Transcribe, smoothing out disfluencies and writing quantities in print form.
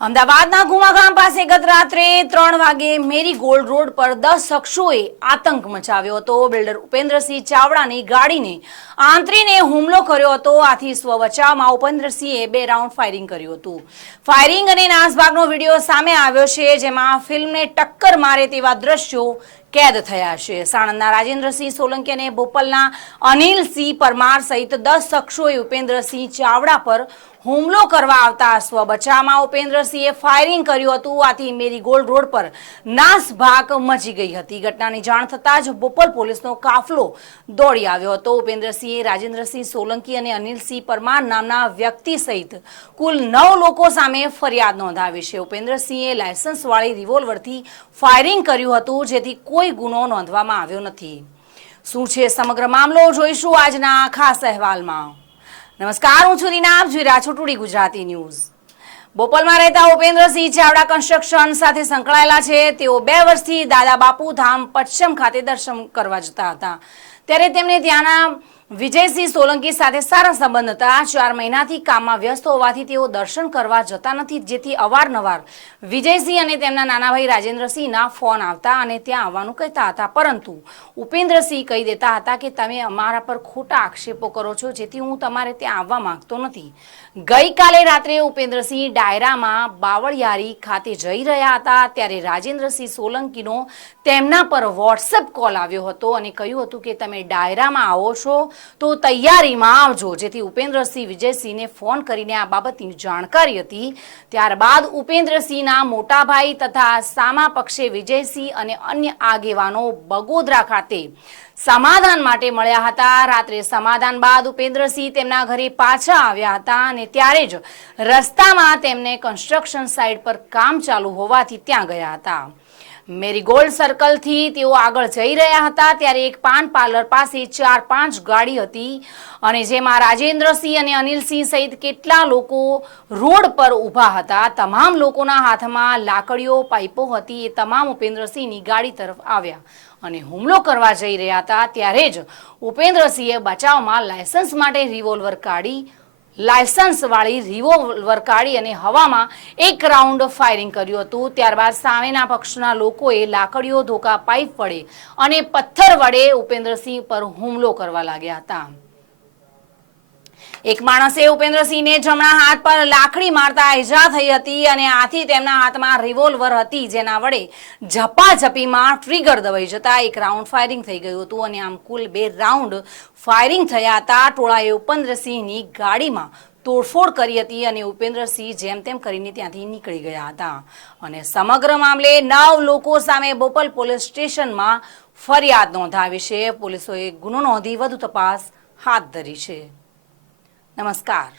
અમદાવાદના ગુમાગામ પાસે ગત રાત્રે 3 વાગે મેરીગોલ્ડ રોડ પર 10 શખ્સોએ આતંક મચાવ્યો હતો. બિલ્ડર ઉપેન્દ્રસિંહ ચાવડાની ગાડીને આંતરીને હુમલો કર્યો હતો. આથી સ્વ બચાવમાં ઉપેન્દ્રસિંહે 2 રાઉન્ડ ફાયરિંગ કર્યું હતું. ફાયરિંગ અને નાસભાગનો વિડીયો સામે આવ્યો છે, જેમાં ફિલ્મને ટક્કર મારે તેવા દ્રશ્યો કેદ થયા છે. સાણંદના રાજેન્દ્રસિંહ સોલંકી અને બોપલના અનિલસિંહ પરમાર સહિત 10 શખ્સોએ ઉપેન્દ્રસિંહ ચાવડા પર હુમલો કરવા આવતા સ્વ બચાવમાં ઉપેન્દ્રસિંહે ફાયરિંગ કર્યું હતું. આથી મેરીગોલ્ડ રોડ પર નાસભાગ મચી ગઈ હતી. ઘટનાની જાણ થતાં જ બોપલ પોલીસનો કાફલો દોડી આવ્યો હતો. ઉપેન્દ્રસિંહે રાજેન્દ્રસિંહ સોલંકી અને અનિલસિંહ પરમાર નામના વ્યક્તિ સહિત કુલ 9 લોકો સામે ફરિયાદ નોંધાવી છે. ઉપેન્દ્રસિંહે લાયસન્સવાળી રિવોલ્વરથી ફાયરિંગ કર્યું હતું, જેથી કોઈ ગુનો નોંધવામાં આવ્યો નથી. શું છે સમગ્ર મામલો, જોઈશું આજના ખાસ અહેવાલમાં. નમસ્કાર, હું છું રીના, આપ જોઈ રહ્યા છો ટુડે ગુજરાતી ન્યૂઝ. બોપલમાં રહેતા ઉપેન્દ્રસિંહ ચાવડા કન્સ્ટ્રક્શન સાથે સંકળાયેલા છે. તેઓ 2 વર્ષથી દાદા બાપુ ધામ પચ્છમ ખાતે દર્શન કરવા જતા હતા. ત્યારે તેમને ત્યાંના વિજયસિંહ સોલંકી સાથે સારા સંબંધ હતા. 4 મહિનાથી કામમાં વ્યસ્ત હોવાથી તેઓ દર્શન કરવા જતા નથી, જેથી અવારનવાર વિજયસિંહ અને તેમના નાના ભાઈ રાજેન્દ્રસિંહના ફોન આવતા અને ત્યાં આવવાનું કહેતા હતા. પરંતુ ઉપેન્દ્રસિંહ કહી દેતા હતા કે તમે અમારા પર ખોટા આક્ષેપો કરો છો, જેથી હું તમારે ત્યાં આવવા માંગતો નથી. ગઈકાલે રાત્રે ઉપેન્દ્રસિંહ ડાયરામાં બાવળિયારી ખાતે જઈ રહ્યા હતા, ત્યારે રાજેન્દ્રસિંહ સોલંકીનો તેમના પર વોટ્સએપ કોલ આવ્યો હતો અને કહ્યું હતું કે તમે ડાયરામાં આવો છો તો તૈયારીમાં આવજો. જેથી ઉપેન્દ્રસિંહ વિજયસિંહને ફોન કરીને આ બાબતની જાણકારી હતી. ત્યારબાદ ઉપેન્દ્રસિંહના મોટાભાઈ તથા સામા પક્ષે વિજયસિંહ અને અન્ય આગેવાનો બગોદરા ખાતે સમાધાન માટે મળ્યા હતા. રાત્રે સમાધાન બાદ ઉપેન્દ્રસિંહ તેમના ઘરે પાછા આવ્યા હતા અને ત્યારે જ રસ્તામાં તેમને કન્સ્ટ્રક્શન સાઇટ પર કામ ચાલુ હોવાથી ત્યાં ગયા હતા. મેરીગોલ્ડ સર્કલથી તેઓ આગળ જઈ રહ્યા હતા, ત્યારે એક પાન પાર્લર પાસે 4-5 ગાડી હતી અને જેમાં રાજેન્દ્રસિંહ અને અનિલસિંહ સહિત કેટલા લોકો રોડ પર ઊભા હતા. તમામ લોકોના હાથમાં લાકડીઓ, પાઇપો હતી. એ તમામ ઉપેન્દ્રસિંહની ગાડી તરફ આવ્યા અને હુમલો કરવા જઈ રહ્યા હતા. ત્યારે જ ઉપેન્દ્રસિંહે બચાવમાં લાયસન્સ માટે લાયસન્સવાળી રિવોલ્વર કાઢી અને હવામાં 1 રાઉન્ડ ફાયરિંગ કર્યું હતું. ત્યારબાદ સામેના પક્ષના લોકોએ લાકડીઓ, ધોકા, પાઇપ વડે અને પથ્થર વડે ઉપેન્દ્રસિંહ પર હુમલો કરવા લાગ્યા હતા. એક માણસે ઉપેન્દ્રસિંહને જમણા હાથ પર લાકડી મારતા ઈજા થઈ હતી અને આથી તેમના હાથમાં રિવોલ્વર હતી, જેના વડે ઝપાઝપીમાં ટ્રિગર દબાઈ જતા 1 રાઉન્ડ ફાયરિંગ થઈ ગયું હતું અને આમ કુલ 2 રાઉન્ડ ફાયરિંગ થયા હતા. ટોળાએ ઉપેન્દ્રસિંહની ગાડીમાં તોડફોડ કરી હતી અને ઉપેન્દ્રસિંહ જેમ તેમ કરીને ત્યાંથી નીકળી ગયા હતા અને સમગ્ર મામલે 9 લોકો સામે બોપલ પોલીસ સ્ટેશનમાં ફરિયાદ નોંધાવી છે. પોલીસોએ ગુનો નોંધી વધુ તપાસ હાથ ધરી છે. નમસ્કાર.